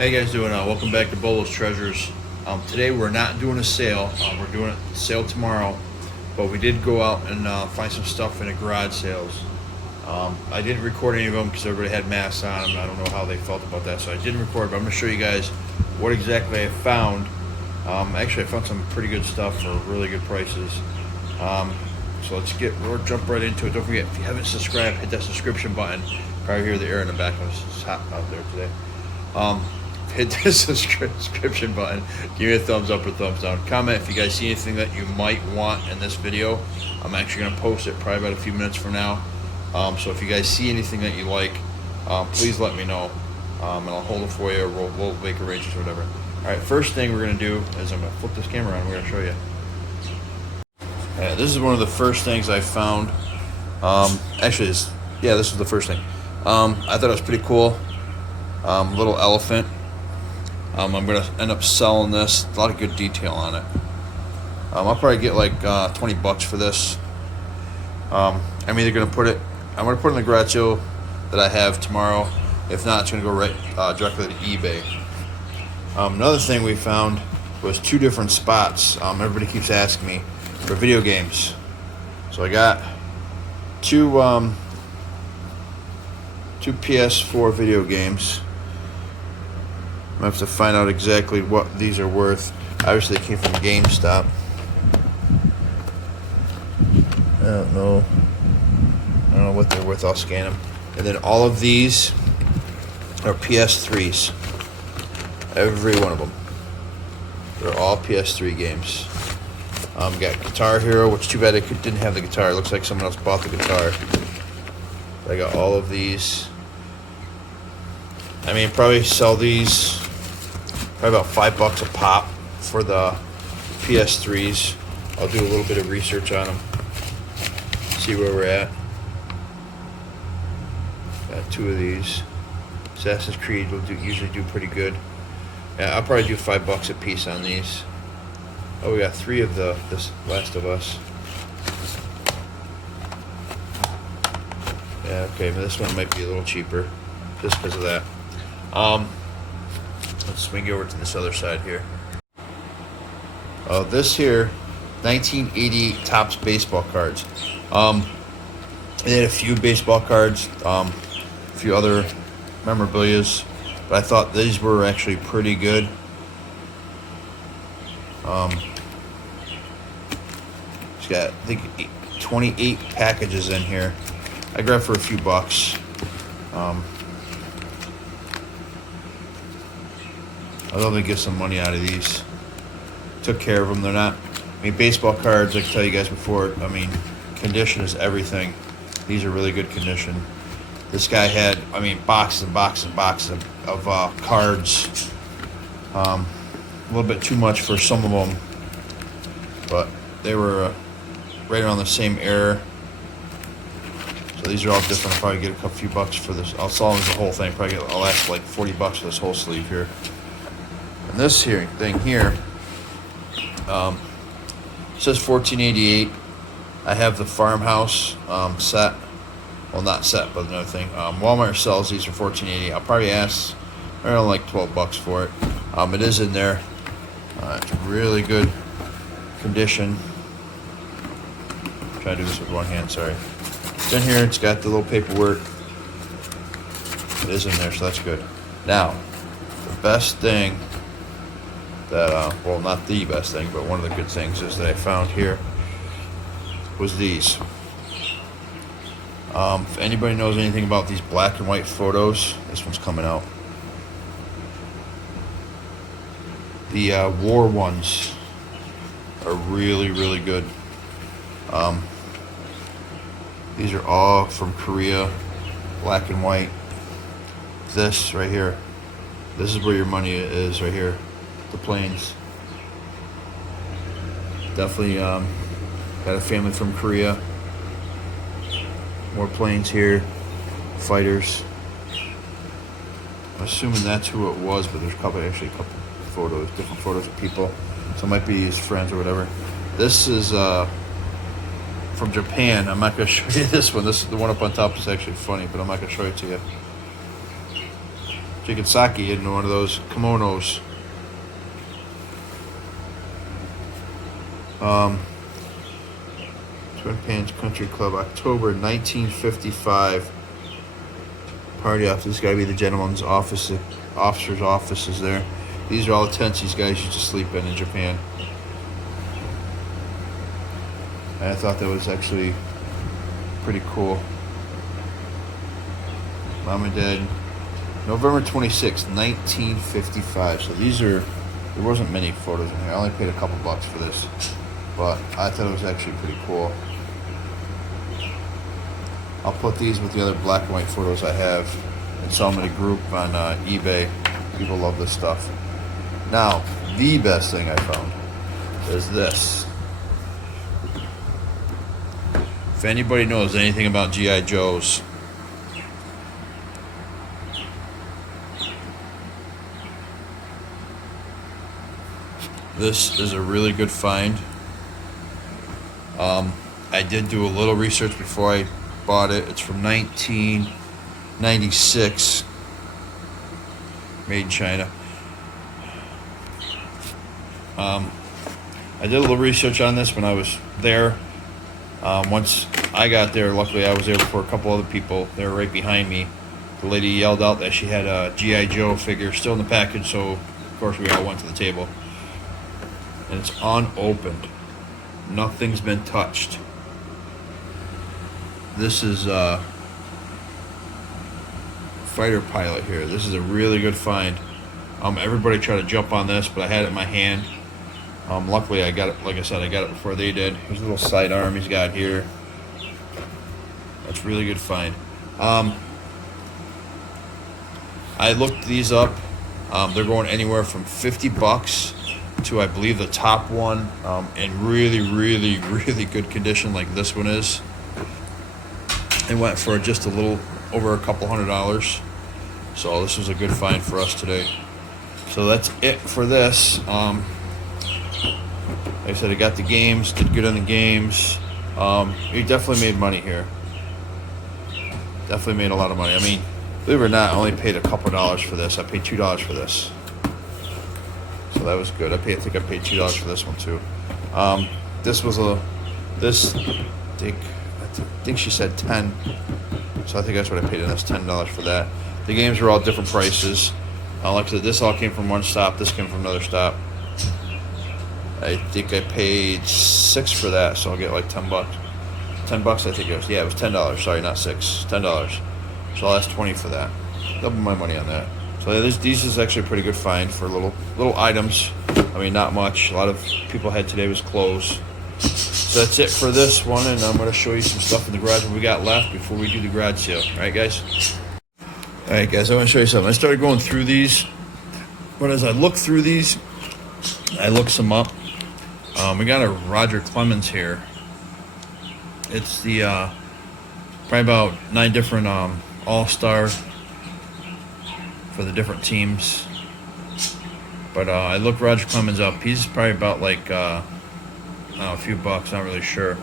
How you guys doing? Welcome back to Bolo's Treasures. Today we're not doing a sale. We're doing a sale tomorrow, but we did go out and find some stuff in the garage sales. I didn't record any of them because everybody had masks on. I don't know how they felt about that, so I didn't record. But I'm going to show you guys what exactly I found. Actually, I found some pretty good stuff for really good prices. So we'll jump right into it. Don't forget, if you haven't subscribed, hit that subscription button. Probably hear the air in the background. It's hot out there today. Hit the subscription button. Give me a thumbs up or thumbs down. Comment if you guys see anything that you might want in this video. I'm actually going to post it probably about a few minutes from now. So if you guys see anything that you like, please let me know. And I'll hold it for you, or we'll make arrangements or whatever. All right, first thing we're going to do is I'm going to flip this camera around. We're going to show you. This is one of the first things I found. Actually, this is the first thing. I thought it was pretty cool. Little elephant. I'm going to end up selling this. A lot of good detail on it. I'll probably get like $20 for this. I'm either going to put it in the garage sale that I have tomorrow. If not, it's going to go right directly to eBay. Another thing we found was two different spots. Everybody keeps asking me for video games. So I got two PS4 video games. I have to find out exactly what these are worth. Obviously, they came from GameStop. I don't know what they're worth. I'll scan them. And then all of these are PS3s. Every one of them. They're all PS3 games. Got Guitar Hero, which too bad I didn't have the guitar. It looks like someone else bought the guitar. I got all of these. I mean, probably sell these probably about $5 a pop for the PS3s. I'll do a little bit of research on them, see where we're at. Got two of these. Assassin's Creed will usually do pretty good. Yeah, I'll probably do $5 a piece on these. Oh, we got three of this Last of Us. Yeah, okay, but this one might be a little cheaper just because of that. Let's swing over to this other side here. This here, 1988 Topps baseball cards. They had a few baseball cards, a few other memorabilias, but I thought these were actually pretty good. It's got, I think, 28 packages in here. I grabbed for a few bucks. I'll probably get some money out of these. Took care of them. They're not, baseball cards, I can tell you guys before, condition is everything. These are really good condition. This guy had, boxes and boxes and boxes of cards. A little bit too much for some of them, but they were right around the same era. So these are all different. I'll probably get a few bucks for this. I'll sell them the whole thing. I'll ask like $40 for this whole sleeve here. And this thing here says 1488. I have the farmhouse set. Well, not set, but another thing. Walmart sells these for $14.88. I'll probably ask around like $12 for it. It is in there. It's really good condition. Try to do this with one hand. Sorry. It's in here. It's got the little paperwork. It is in there, so that's good. Now, the best thing that, well, not the best thing, but one of the good things is that I found here was these. If anybody knows anything about these black and white photos, this one's coming out. The war ones are really, really good. These are all from Korea, black and white. This right here, this is where your money is right here. The planes. Definitely got a family from Korea. More planes here, fighters. I'm assuming that's who it was, but there's probably actually a couple photos, different photos of people. So it might be his friends or whatever. This is from Japan. I'm not going to show you this one. This is the one up on top is actually funny, but I'm not going to show it to you. drinking sake in one of those kimonos. Twin Pines Country Club, October 1955. Party office. This has got to be the gentleman's office, officer's offices there. These are all the tents these guys used to sleep in Japan. And I thought that was actually pretty cool. Mom and Dad, November 26th, 1955. So these are, there wasn't many photos in here. I only paid a couple bucks for this, but I thought it was actually pretty cool. I'll put these with the other black and white photos I have and sell them in a group on eBay. People love this stuff. Now, the best thing I found is this. If anybody knows anything about G.I. Joes, this is a really good find. I did do a little research before I bought it. It's from 1996, made in China. I did a little research on this when I was there. Once I got there, luckily I was there before a couple other people. They were right behind me. The lady yelled out that she had a G.I. Joe figure still in the package, so of course we all went to the table. And it's unopened. Nothing's been touched. This is fighter pilot here. This is a really good find. Everybody tried to jump on this, but I had it in my hand. Luckily I got it, like I said, I got it before they did. Here's a little sidearm he's got here. That's a really good find. I looked these up. They're going anywhere from $50 to, I believe, the top one in really, really, really good condition like this one is. It went for just a little over a couple $100. So this was a good find for us today. So that's it for this. Like I said, I got the games, did good on the games. We definitely made money here. Definitely made a lot of money. I mean, believe it or not, I only paid a couple dollars for this. I paid $2 for this. So that was good. I think I paid $2 for this one too. This was I think she said 10. So I think that's what I paid in this, $10 for that. The games were all different prices. Like I said, this all came from one stop. This came from another stop. I think I paid $6 for that, so I'll get like $10. $10, I think it was. Yeah, it was $10. Sorry, not $6. $10. So I'll ask $20 for that. Double my money on that. So these is actually a pretty good find for little items. I mean, not much. A lot of people had today was clothes. So that's it for this one, and I'm going to show you some stuff in the garage what we got left before we do the garage sale. All right, guys? All right, guys, I want to show you something. I started going through these, but as I look through these, I looked some up. We got a Roger Clemens here. It's the probably about 9 different all-star for the different teams. But I looked Roger Clemens up. He's probably about like a few bucks, not really sure.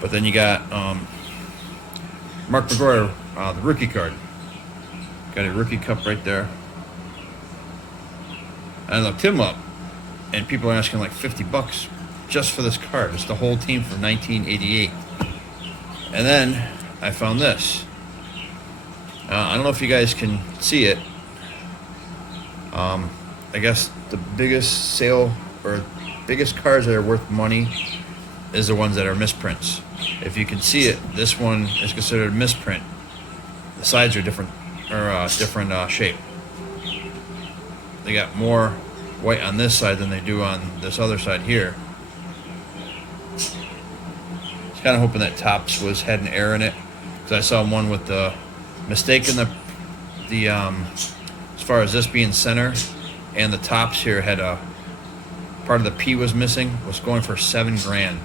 But then you got Mark McGwire, the rookie card. Got a rookie cup right there. And I looked him up, and people are asking like $50 just for this card. It's the whole team from 1988. And then I found this. I don't know if you guys can see it. I guess the biggest sale or biggest cards that are worth money is the ones that are misprints. If you can see it, this one is considered a misprint. The sides are different, or different shape. They got more white on this side than they do on this other side here. I was kind of hoping that Topps had an error in it, because I saw one with the mistake in the as far as this being center, and the Topps here had a part of the P was missing, was going for $7,000.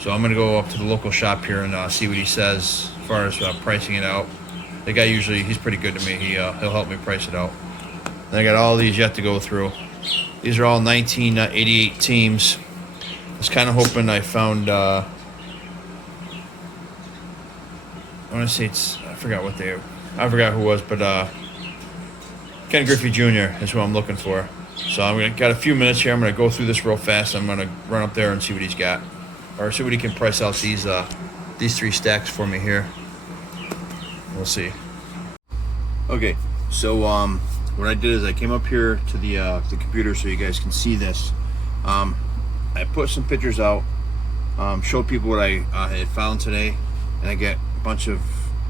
So I'm gonna go up to the local shop here and see what he says as far as pricing it out. The guy usually, he's pretty good to me. He'll help me price it out. And I got all these yet to go through. These are all 1988 teams. I was kind of hoping I found. I want to say I forgot what they I forgot who it was, but Ken Griffey Jr. is who I'm looking for. So got a few minutes here. I'm gonna go through this real fast. I'm gonna run up there and see what he's got, or see what he can price out these 3 stacks for me here. We'll see. Okay, so what I did is I came up here to the computer so you guys can see this. I put some pictures out, showed people what I had found today, and I get a bunch of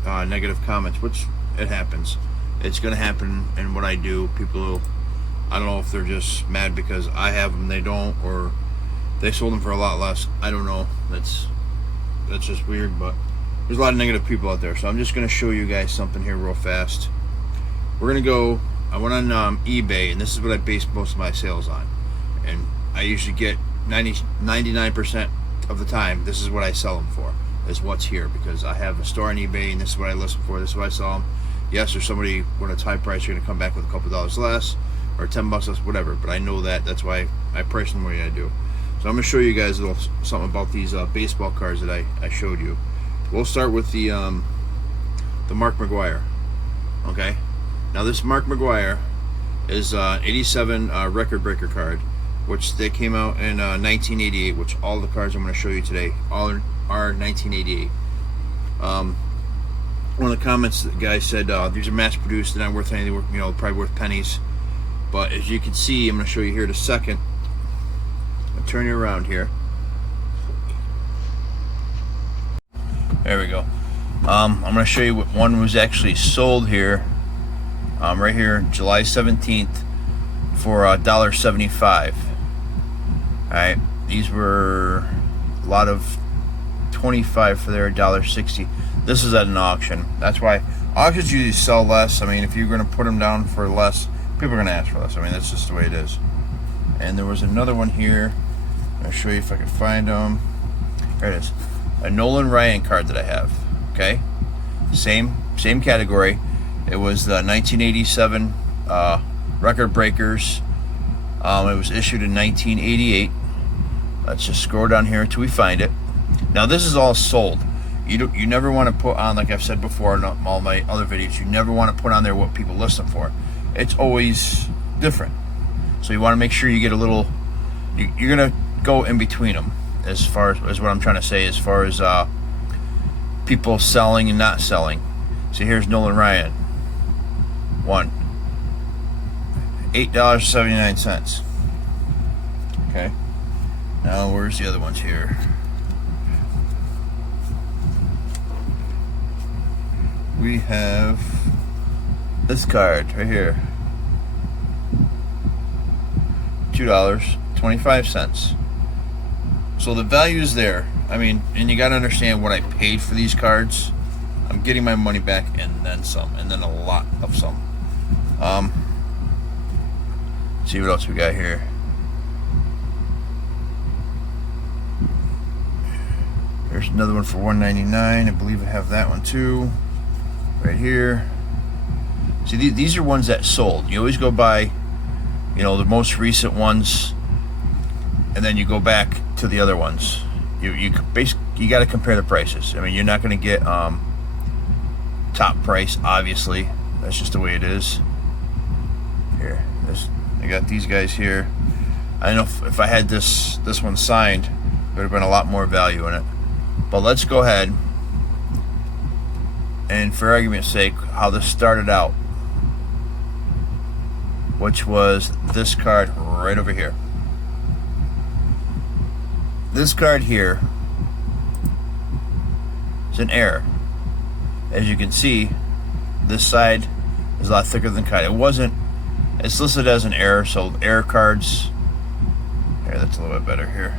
negative comments, which it happens. It's gonna happen in what I do. People, I don't know if they're just mad because I have them, they don't, or they sold them for a lot less. I don't know. That's just weird, but there's a lot of negative people out there. So I'm just gonna show you guys something here real fast. We're gonna go. I went on eBay, and this is what I base most of my sales on. And I usually get 99% of the time, this is what I sell them for, is what's here, because I have a store on eBay, and this is what I list them for. This is what I sell them. Yes, there's somebody when it's high price, you're gonna come back with a couple dollars less, or $10 less, whatever. But I know that. That's why I price them the way I do. So I'm gonna show you guys a little something about these baseball cards that I showed you. We'll start with the Mark McGwire. Okay. Now this Mark McGwire is 87 record breaker card, which they came out in 1988. Which all the cards I'm going to show you today all are 1988. One of the comments, the guy said these are mass produced, they're not worth anything. You know, probably worth pennies. But as you can see, I'm going to show you here in a second. I'll turn you around here. There we go. I'm going to show you what one was actually sold here. Right here, July 17th for $1.75. Alright, these were a lot of 25 for their $1.60. This is at an auction. That's why auctions usually sell less. I mean, if you're going to put them down for less, people are going to ask for less. I mean, that's just the way it is. And there was another one here. I'll show you if I can find them. There it is. A Nolan Ryan card that I have. Okay, same category. It was the 1987 record breakers. It was issued in 1988. Let's just scroll down here until we find it. Now this is all sold. You never want to put on, like I've said before in all my other videos, you never want to put on there what people list them for. It's always different. So you want to make sure you get a little. You're gonna go in between them as far as what I'm trying to say, as far as people selling and not selling. So here's Nolan Ryan. $8.79. Okay. Now where's the other ones here? We have this card right here. $2.25. So the value is there. I mean, and you got to understand what I paid for these cards. I'm getting my money back and then some, and then a lot of some. See what else we got here. There's another one for $1.99. I believe I have that one too, right here. See, these are ones that sold. You always go by, you know, the most recent ones, and then you go back to the other ones. You got to compare the prices. I mean, you're not going to get top price, obviously. That's just the way it is. Here, I got these guys here. I know if I had this one signed, there would have been a lot more value in it. But let's go ahead and, for argument's sake, how this started out, which was this card right over here. This card here is an error. As you can see, this side is a lot thicker than cut. It's listed as an error, so error cards, here, that's a little bit better here.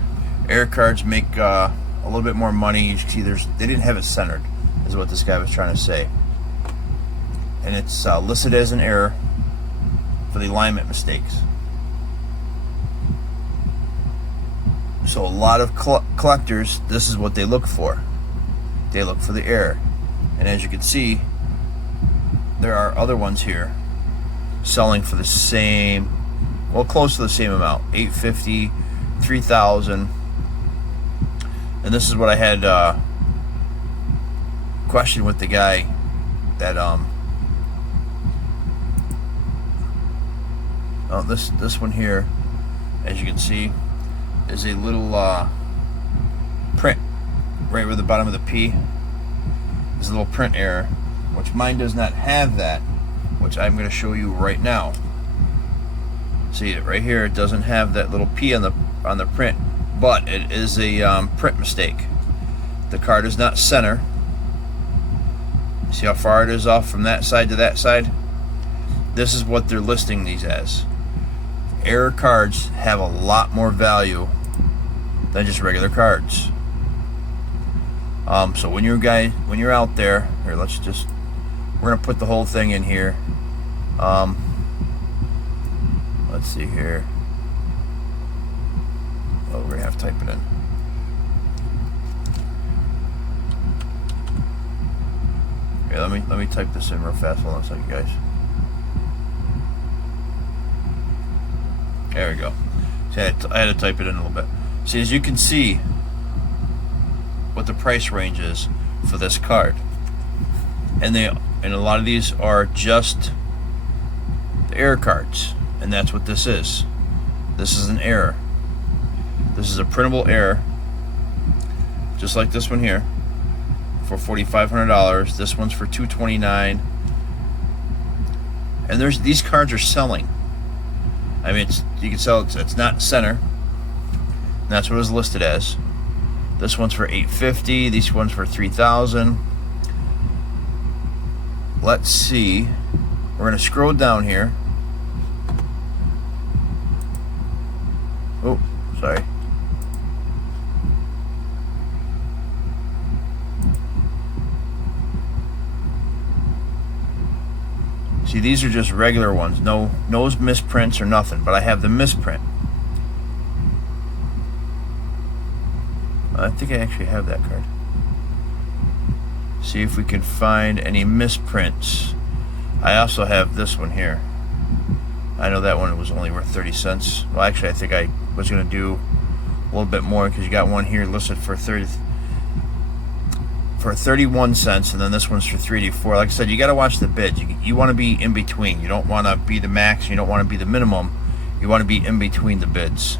Error cards make a little bit more money. You can see they didn't have it centered, is what this guy was trying to say. And it's listed as an error for the alignment mistakes. So a lot of collectors, this is what they look for. They look for the error. And as you can see, there are other ones here selling for the same, well, close to the same amount, $850, $3,000. And this is what I had questioned with the guy that Oh, this one here, as you can see, is a little print right where the bottom of the P. There's a little print error, which mine does not have that, which I'm going to show you right now. See it right here? It doesn't have that little P on the print, but it is a print mistake. The card is not center. See how far it is off from that side to that side? This is what they're listing these as. Error cards have a lot more value than just regular cards. So when you're out there, here, we're gonna put the whole thing in here. Let's see here. Oh, we're gonna have to type it in. Here, let me type this in real fast. Hold on a second, guys. There we go. See, I had to type it in a little bit. See, as you can see, what the price range is for this card, and a lot of these are just the error cards, and that's what this is. This is an error. This is a printable error, just like this one here, for $4,500. This one's for $229, and these cards are selling. I mean, you can sell it's not center. That's what it was listed as. This one's for $850. These ones for $3,000. Let's see. We're gonna scroll down here. Oh, sorry. See, these are just regular ones. No misprints or nothing, but I have the misprint. I think I actually have that card. See if we can find any misprints. I also have this one here. I know that one was only worth 30 cents. Well, actually, I think I was going to do a little bit more, because you got one here listed for 31 cents, and then this one's for 384. Like I said, you got to watch the bids. You want to be in between. You don't want to be the max. You don't want to be the minimum. You want to be in between the bids.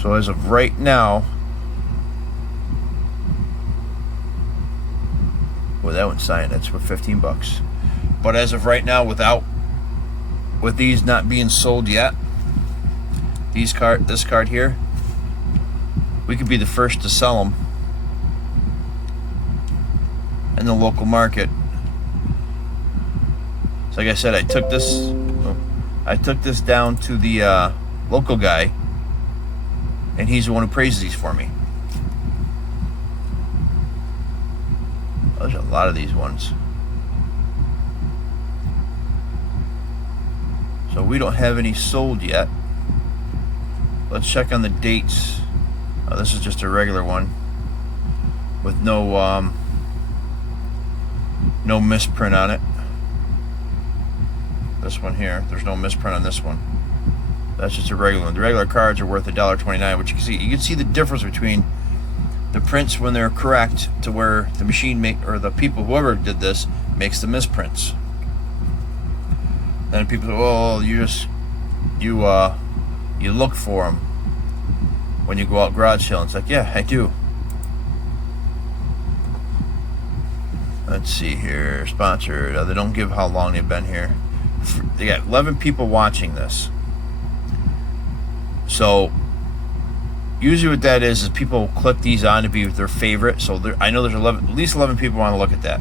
So as of right now, well, that one's signed. That's for 15 bucks. But as of right now, with these not being sold yet, this card here, we could be the first to sell them in the local market. So like I said, I took this down to the local guy, and he's the one who praises these for me. There's a lot of these ones. So we don't have any sold yet. Let's check on the dates. Oh, this is just a regular one with no misprint on it. This one here, there's no misprint on this one. That's just a regular one. The regular cards are worth $1.29, which you can see the difference between the prints when they're correct to where the machine or the people, whoever did this, makes the misprints. Then people say, "Oh, you look for them when you go out garage sale." It's like, yeah, I do. Let's see here, sponsored. They don't give how long they've been here. They got 11 people watching this. So usually what that is people click these on to be their favorite. So I know there's at least 11 people want to look at that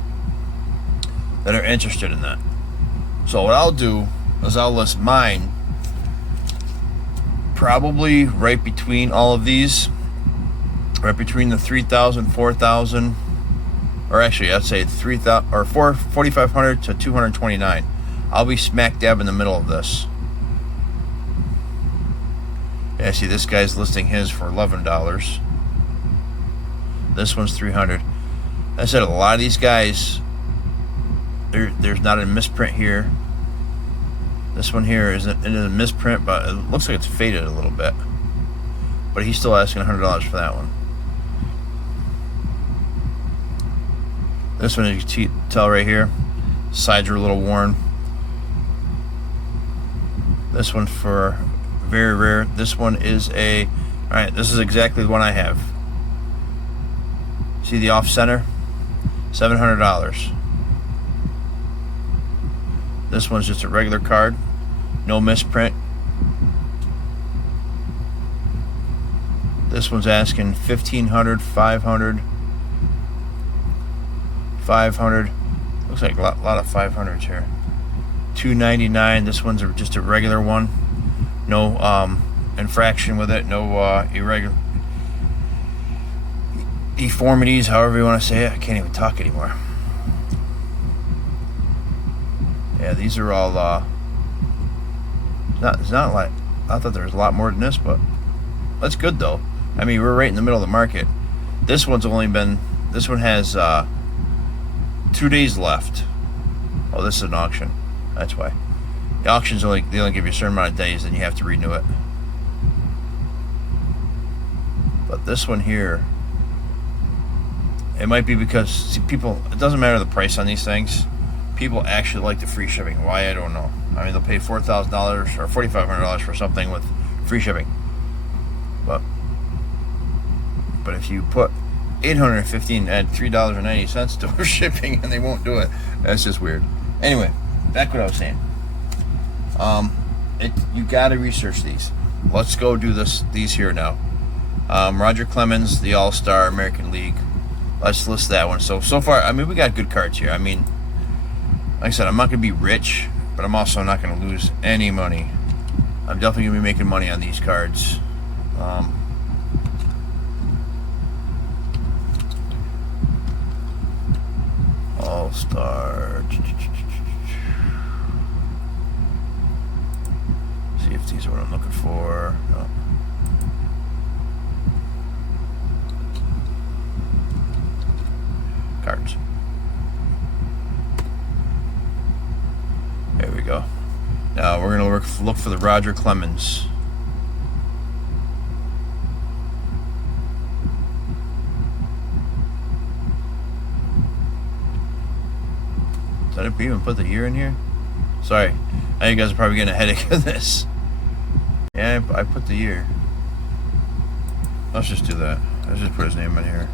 are interested in that. So what I'll do is I'll list mine probably right between all of these, right between the 3,000, 4,000, or actually I'd say 3,000 or 4,500 to 229. I'll be smack dab in the middle of this. Yeah, see, this guy's listing his for $11. This one's $300. I said a lot of these guys, there's not a misprint here. This one here isn't a misprint, but it looks like it's faded a little bit. But he's still asking $100 for that one. This one, you can tell right here, sides are a little worn. This one's for very rare. This one is a, all right, this is exactly the one I have. See the off center? $700. This one's just a regular card, no misprint. This one's asking $1,500, $500, $500. Looks like a lot of 500s here. $299. This one's just a regular one. No infraction with it. No irregular deformities, however you want to say it. I can't even talk anymore. Yeah, these are all it's not like, I thought there was a lot more than this, but that's good though. I mean, we're right in the middle of the market. This one has 2 days left. Oh, this is an auction. That's why. The auctions they only give you a certain amount of days, and you have to renew it. But this one here, it might be because, see, people, it doesn't matter the price on these things. People actually like the free shipping. Why, I don't know. I mean, they'll pay $4,000 or $4,500 for something with free shipping. But if you put $815 and $3.90 to shipping, and they won't do it, that's just weird. Anyway, back what I was saying. You got to research these. Let's go do these here now. Roger Clemens, the All-Star American League. Let's list that one. So far, I mean, we got good cards here. I mean, like I said, I'm not going to be rich, but I'm also not going to lose any money. I'm definitely going to be making money on these cards. All-Star. See if these are what I'm looking for. No. Cards. There we go. Now we're going to look for the Roger Clemens. Did I even put the year in here? Sorry. I know you guys are probably getting a headache of this. Yeah, I put the year. Let's just do that. Let's just put his name in here.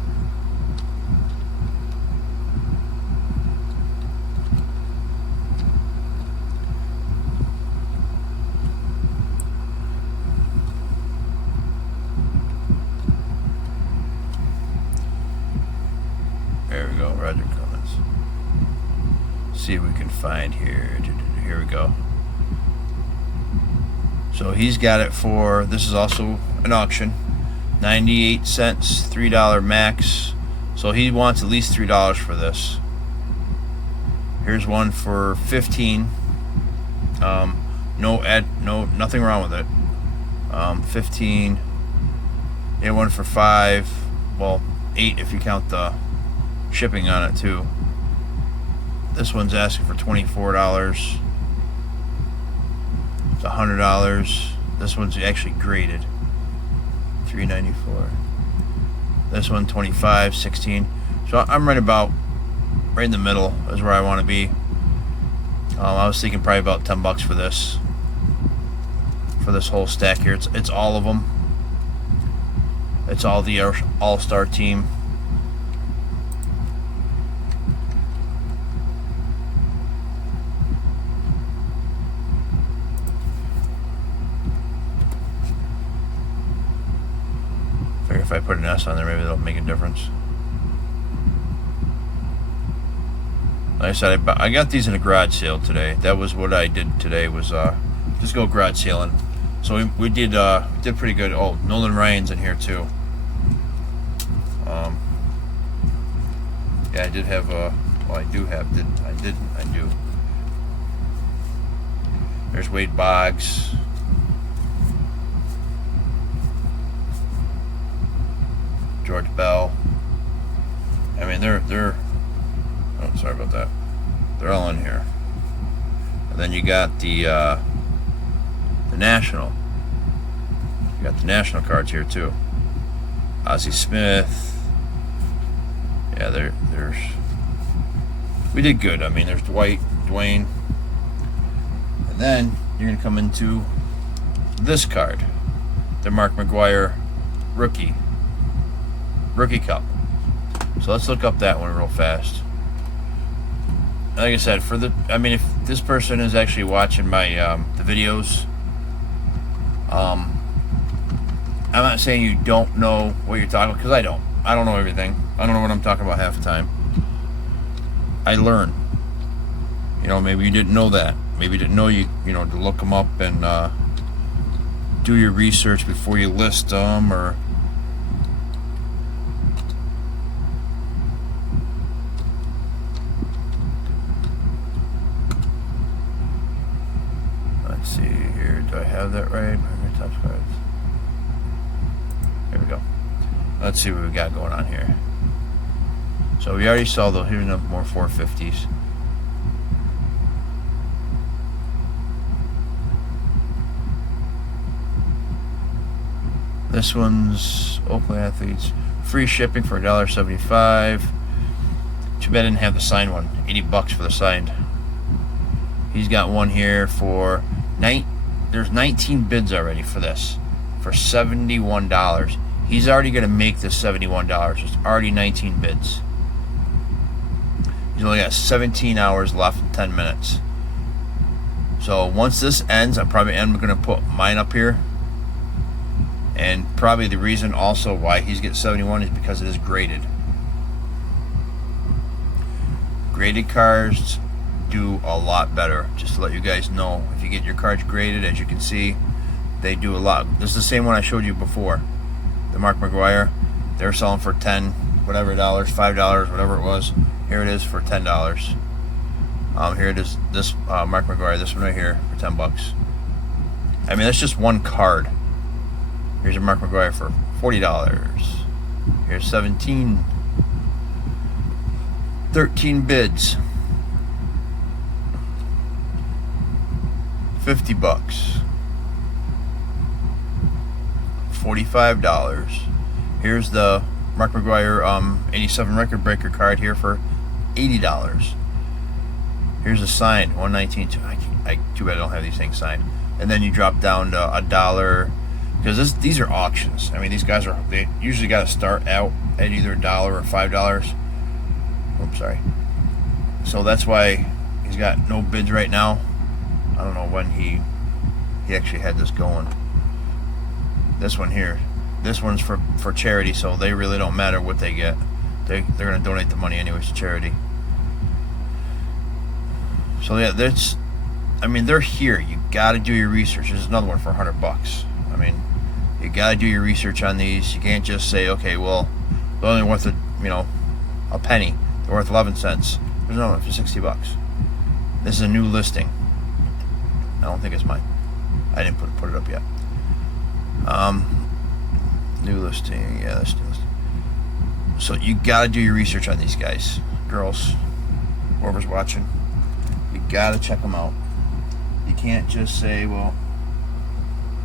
There we go, Roger Clemens. See what we can find here. Here we go. So he's got it for, this is also an auction, 98 cents, $3 max. So he wants at least $3 for this. Here's one for 15. Nothing wrong with it. 15. Yeah, one for 5. Well, 8 if you count the shipping on it too. This one's asking for $24. It's $100. This one's actually graded. $3.94. This one $25, $16. So I'm right in the middle is where I want to be. I was thinking probably about $10 for this whole stack here. It's all of them. It's all the All-Star team. If I put an S on there, maybe that'll make a difference. Like I said, I got these in a garage sale today. That was what I did today, was just go garage sailing. So we did pretty good. Oh, Nolan Ryan's in here too. Yeah, I did have well, I do. There's Wade Boggs. George Bell. I mean, they're oh, sorry about that. They're all in here. And then you got the National. You got the National cards here too. Ozzie Smith. Yeah, there's we did good. I mean, there's Dwight, Dwayne, and then you're gonna come into this card, the Mark McGwire rookie cup. So let's look up that one real fast. Like I said, if this person is actually watching my the videos, I'm not saying you don't know what you're talking about, because I don't. I don't know everything. I don't know what I'm talking about half the time. I learn. Maybe you didn't know that. Maybe you didn't know to look them up and do your research before you list them, or let's see here. Do I have that right? Top cards. Here we go. Let's see what we got going on here. So we already saw those. Here's enough more 450s. This one's Oakland Athletes. Free shipping for $1.75. Too bad I didn't have the signed one. $80 for the signed. He's got one here for there's 19 bids already for this, for $71. He's already going to make this $71. It's already 19 bids. He's only got 17 hours left and 10 minutes. So once this ends, I'm going to put mine up here. And probably the reason also why he's getting 71 is because it is graded. Graded cards do a lot better. Just to let you guys know, if you get your cards graded, as you can see, they do a lot. This is the same one I showed you before, the Mark McGwire. They're selling for $10 $5, whatever it was. Here it is for $10. Here it is, this Mark McGwire, this one right here for $10. I mean, that's just one card. Here's a Mark McGwire for $40. Here's 13 bids. $50. $45. Here's the Mark McGwire 87 record breaker card here for $80. Here's a signed 119. Too bad I don't have these things signed. And then you drop down to $1, because these are auctions. I mean, these guys they usually got to start out at either $1 or $5. Oops, sorry. So that's why he's got no bids right now. I don't know when he actually had this going. This one here, this one's for charity, so they really don't matter what they get. They're going to donate the money anyways to charity. So yeah, they're here. You got to do your research. There's another one for $100. I mean, you got to do your research on these. You can't just say, okay, well, they're only worth a penny. They're worth 11 cents. There's another one for $60. This is a new listing. I don't think it's mine. I didn't put it up yet. New listing. Yeah, that's new listing. So you gotta do your research on these guys, girls, whoever's watching. You gotta check them out. You can't just say, well,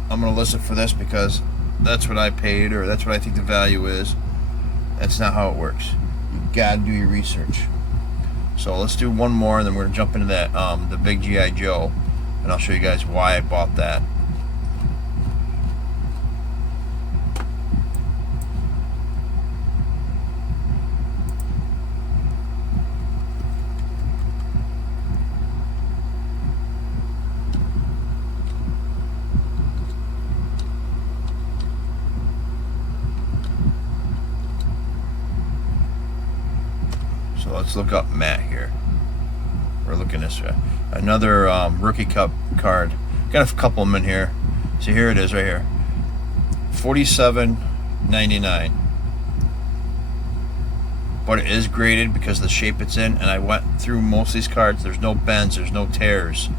I'm gonna list it for this because that's what I paid, or that's what I think the value is. That's not how it works. You gotta do your research. So let's do one more, and then we're gonna jump into that the big G.I. Joe, and I'll show you guys why I bought that. So let's look up Matt here. We're looking this way. Another rookie cup card. Got a couple of them in here. So here it is right here. $47.99. But it is graded because of the shape it's in, and I went through most of these cards. There's no bends, there's no tears.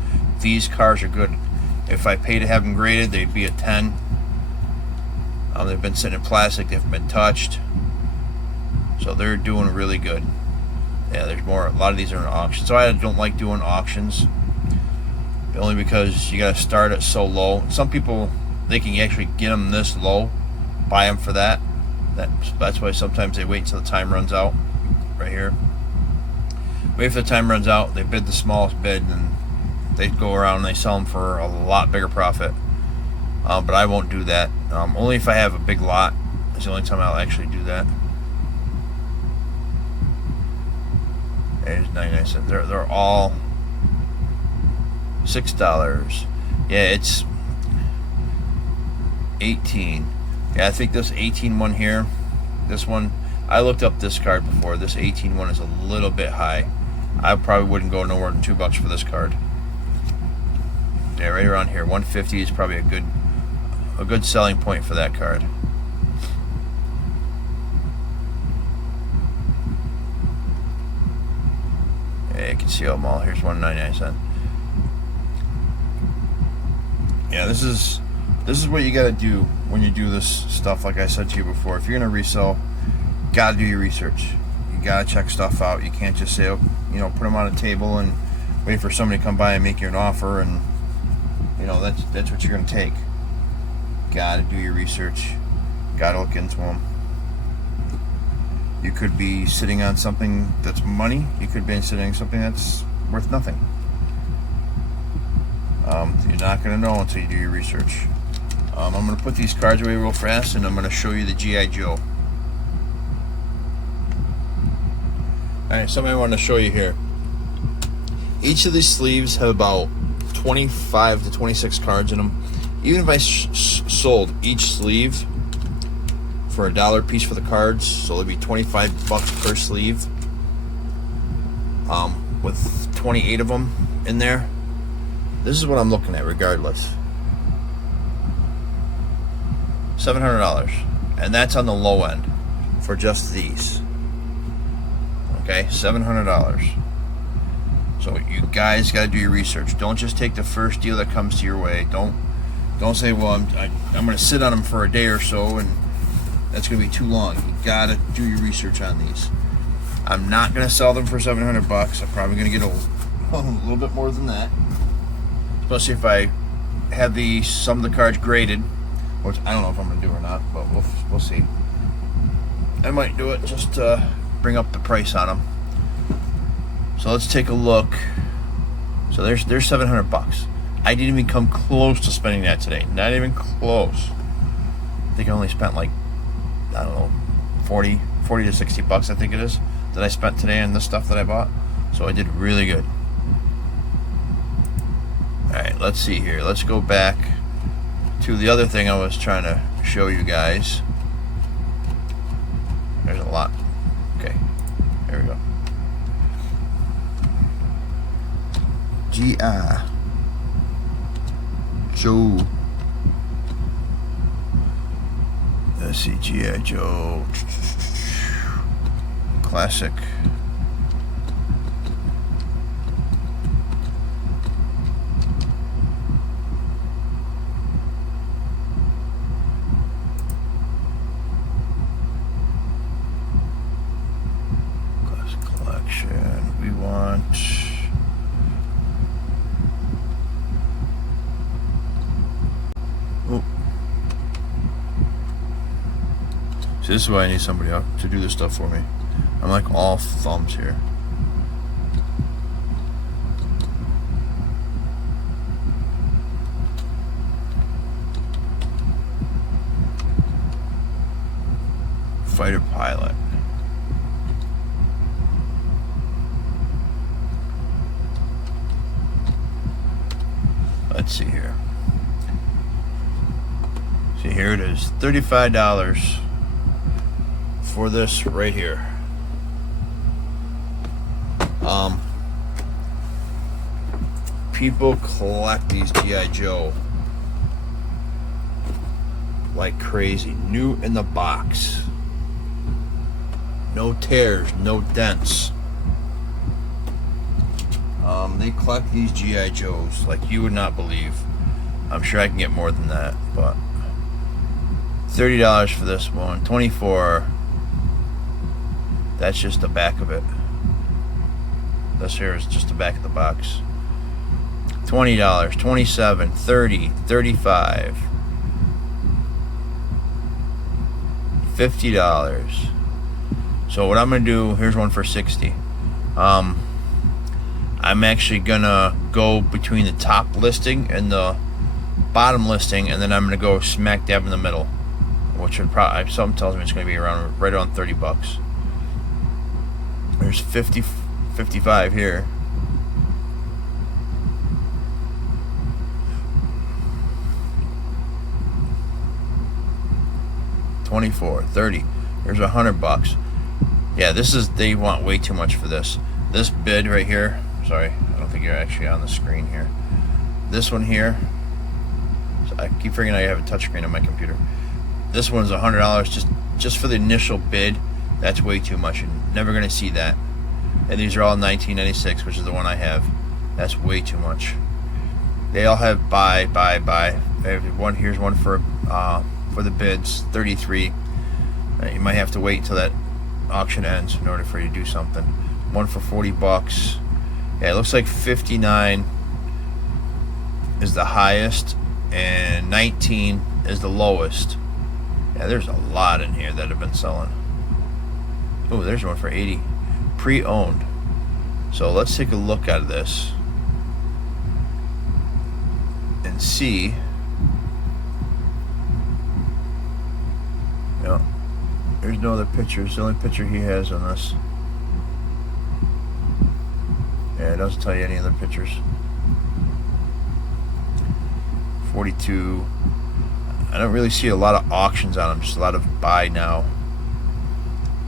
These cards are good. If I pay to have them graded, they'd be a 10. They've been sitting in plastic, they haven't been touched. So they're doing really good. Yeah, there's more. A lot of these are in auctions. So I don't like doing auctions, only because you got to start it so low. Some people, they can actually get them this low, buy them for that. That's why sometimes they wait until the time runs out. Right here. wait for the time runs out, they bid the smallest bid, and they go around and they sell them for a lot bigger profit. But I won't do that. Only if I have a big lot. That's the only time I'll actually do that. There's 99 cents. They're all $6. Yeah, it's 18. Yeah, I think this 18 one here, this one, I looked up this card before. This 18 one is a little bit high. I probably wouldn't go nowhere than $2 for this card. Yeah, right around here. 150 is probably a good selling point for that card. Yeah, you can see them all. Here's 1.99 cents. Yeah, this is what you got to do when you do this stuff. Like I said to you before, if you're gonna resell, gotta do your research. You gotta check stuff out. You can't just say, put them on a table and wait for somebody to come by and make you an offer, and that's what you're gonna take. Gotta do your research. Gotta look into them. You could be sitting on something that's money. You could be sitting on something that's worth nothing. You're not going to know until you do your research. I'm going to put these cards away real fast, and I'm going to show you the G.I. Joe. Alright, something I want to show you here. Each of these sleeves have about 25 to 26 cards in them. Even if I sold each sleeve for $1 piece for the cards, so it'd be $25 per sleeve, with 28 of them in there, this is what I'm looking at regardless. $700, and that's on the low end for just these. Okay, $700. So you guys got to do your research. Don't just take the first deal that comes to your way. Don't say, well, I'm going to sit on them for a day or so, and that's going to be too long. You got to do your research on these. I'm not going to sell them for $700. I'm probably going to get a little bit more than that, especially if I have some of the cards graded, which I don't know if I'm going to do or not, but we'll see. I might do it just to bring up the price on them. So let's take a look. So there's $700. I didn't even come close to spending that today. Not even close. I think I only spent like, I don't know, 40 to $60, I think it is, that I spent today on this stuff that I bought. So I did really good. Alright, let's see here. Let's go back to the other thing I was trying to show you guys. There's a lot. Okay, there we go. G.I. Joe. Let's see, G.I. Joe. Classic. Classic collection. We want... Oh. See, this is why I need somebody out to do this stuff for me. I'm like all thumbs here. Fighter pilot. Let's see here. See, here it is. $35 for this right here. People collect these G.I. Joe like crazy. New in the box. No tears, no dents. They collect these G.I. Joes like you would not believe. I'm sure I can get more than that, but $30 for this one. $24. That's just the back of it. This here is just the back of the box. $20, $27, $30, $35, $50. So what I'm gonna do, here's one for $60. I'm actually gonna go between the top listing and the bottom listing, and then I'm gonna go smack dab in the middle, which would probably, something tells me it's gonna be right around 30 bucks. There's 55 here. $24, $30. There's $100. Yeah, they want way too much for this. This bid right here. Sorry, I don't think you're actually on the screen here. This one here. So I keep forgetting I have a touchscreen on my computer. This one's $100 just for the initial bid. That's way too much. You're never gonna see that. And these are all 1996, which is the one I have. That's way too much. They all have buy. Here's one for the bids, 33. You might have to wait until that auction ends in order for you to do something. One for 40 bucks. Yeah, it looks like 59 is the highest and 19 is the lowest. Yeah, there's a lot in here that have been selling. Oh, there's one for 80. Pre-owned. So let's take a look at this and see. Yeah, there's no other pictures. The only picture he has on this. Yeah, it doesn't tell you any other pictures. 42. I don't really see a lot of auctions on them, just a lot of buy now.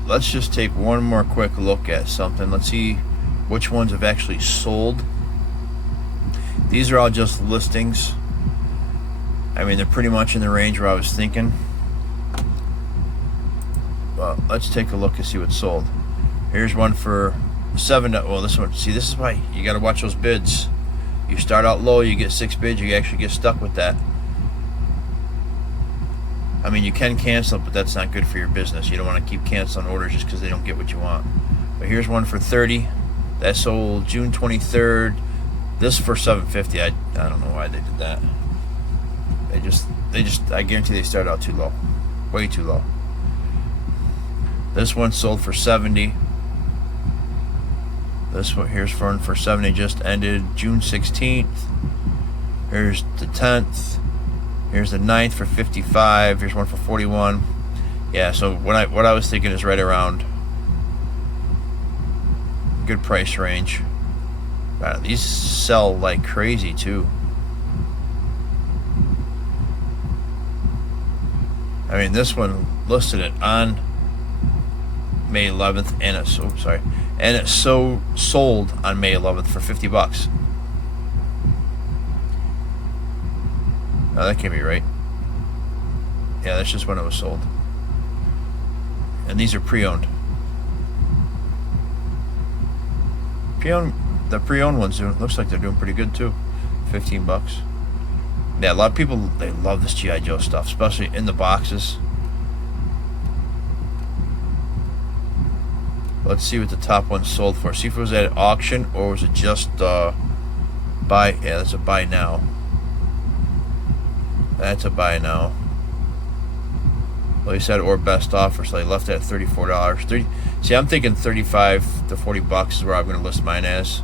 Let's just take one more quick look at something. Let's see which ones have actually sold. These are all just listings. I mean, they're pretty much in the range where I was thinking. But let's take a look and see what's sold. Here's one for $7. Well, this one, see, this is why you got to watch those bids. You start out low, you get 6 bids, you actually get stuck with that. I mean, you can cancel it, but that's not good for your business. You don't want to keep canceling orders just because they don't get what you want. But here's one for $30. That sold June 23rd. This for $7.50. I don't know why they did that. They just I guarantee they started out too low. Way too low. This one sold for $70. This one here's for $70, just ended June 16th. Here's the 10th. Here's the 9th for $55. Here's one for $41. Yeah, so what I was thinking is right around good price range. These sell like crazy too. I mean, this one listed it on May 11th, and it's sold on May 11th for 50 bucks. No, that can't be right. Yeah, that's just when it was sold. And these are pre-owned. The pre-owned ones looks like they're doing pretty good too. 15 bucks. Yeah, a lot of people, they love this G.I. Joe stuff, especially in the boxes. Let's see what the top one sold for. See if it was at auction or was it just buy. Yeah, that's a buy now. That's a buy now. Well, he said or best offer, so they left it at $34. See, I'm thinking 35 to 40 bucks is where I'm going to list mine as.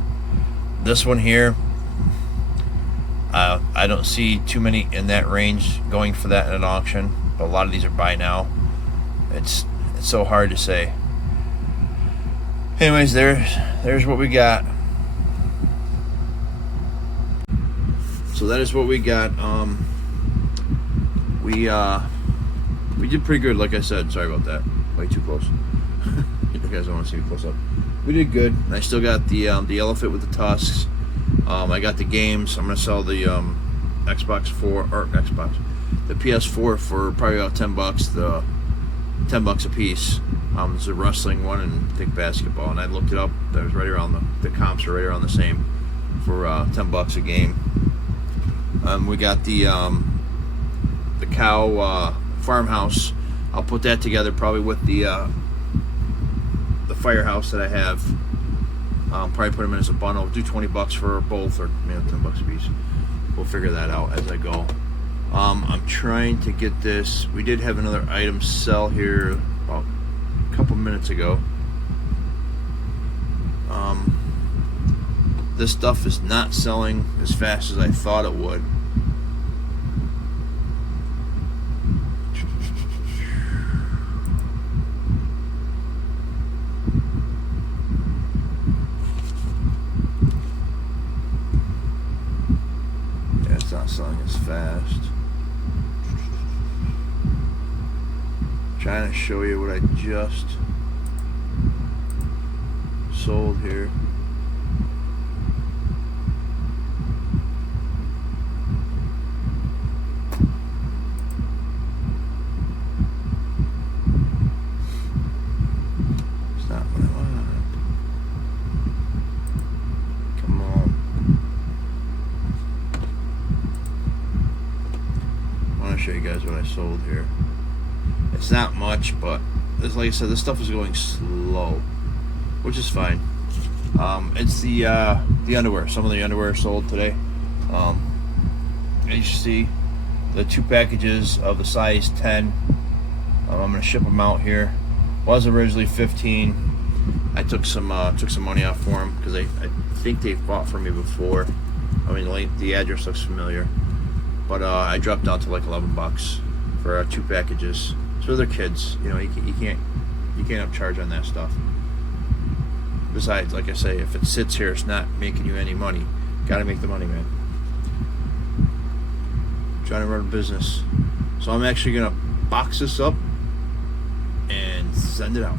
This one here, I don't see too many in that range going for that in an auction, but a lot of these are buy now. It's so hard to say. Anyways, there's what we got. So that is what we got. We did pretty good, like I said. Sorry about that. Way too close. You guys don't want to see me close up. We did good. I still got the elephant with the tusks. I got the games. I'm gonna sell the the PS4 for probably about $10. The $10 a piece. There's a wrestling one and I think basketball. And I looked it up. That was right around the comps are right around the same for $10 a game. We got the cow farmhouse. I'll put that together probably with the firehouse that I have. Probably put them in as a bundle. Do $20 for both, or $10 a piece. We'll figure that out as I go. I'm trying to get this. We did have another item sell here about a couple minutes ago. this stuff is not selling as fast as I thought it would. Yeah, it's not selling as fast. Trying to show you what I just sold here. It's not what I want. Come on. I want to show you guys what I sold here. It's not much, but like I said, this stuff is going slow, which is fine. It's the underwear. Some of the underwear sold today. As you see, the 2 packages of the size 10. I'm gonna ship them out here. Was originally 15. I took some money off for them because I think they bought from me before. I mean, the address looks familiar, but I dropped down to like $11 for 2 packages. So they're kids, you know. You can't upcharge on that stuff. Besides, like I say, if it sits here, it's not making you any money. Got to make the money, man. Trying to run a business. So I'm actually gonna box this up and send it out.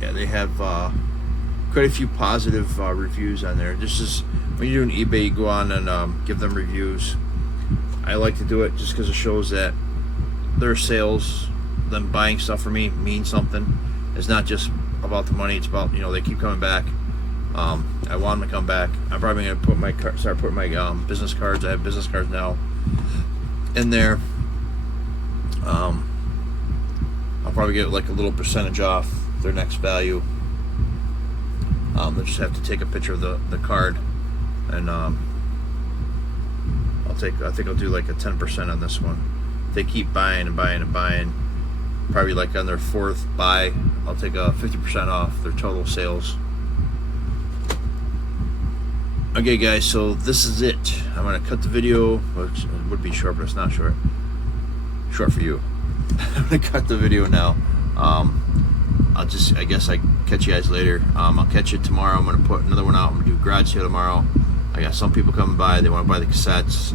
Yeah, they have quite a few positive reviews on there. This is when you're doing eBay, you go on and give them reviews. I like to do it just because it shows that their sales, them buying stuff from me, means something. It's not just about the money. It's about, you know, they keep coming back. I want them to come back. I'm probably going to start putting my business cards. I have business cards now in there. I'll probably get like a little percentage off their next value. They'll just have to take a picture of the card, and I think I'll do like a 10% on this one. If they keep buying and buying and buying, probably like on their 4th buy, I'll take a 50% off their total sales. Okay guys, so this is it. I'm gonna cut the video, which would be short, but it's not short. Short for you. I'm gonna cut the video now. I guess I catch you guys later. I'll catch you tomorrow. I'm gonna put another one out. I'm gonna do a garage sale tomorrow. I got some people coming by. They want to buy the cassettes.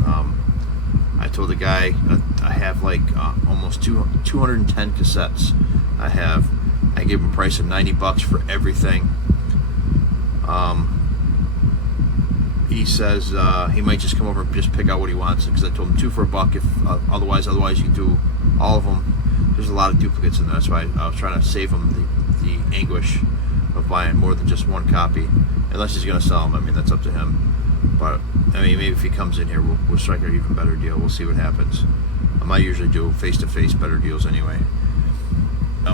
I told the guy I have like almost 210 cassettes. I gave him a price of $90 for everything. He says he might just come over and just pick out what he wants, because I told him 2 for $1. If otherwise you can do all of them. There's a lot of duplicates in there. That's why I was trying to save him the anguish of buying more than just 1 copy. Unless he's going to sell them, I mean, that's up to him. But I mean, maybe if he comes in here, we'll strike an even better deal. We'll see what happens. I usually do face-to-face better deals anyway.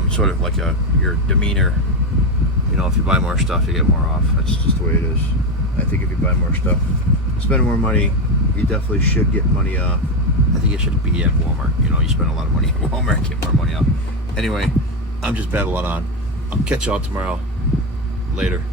Sort of like your demeanor. You know, if you buy more stuff, you get more off. That's just the way it is. I think if you buy more stuff, spend more money, you definitely should get money off. I think it should be at Walmart. You know, you spend a lot of money at Walmart, get more money off. Anyway, I'm just babbling on. I'll catch y'all tomorrow. Later.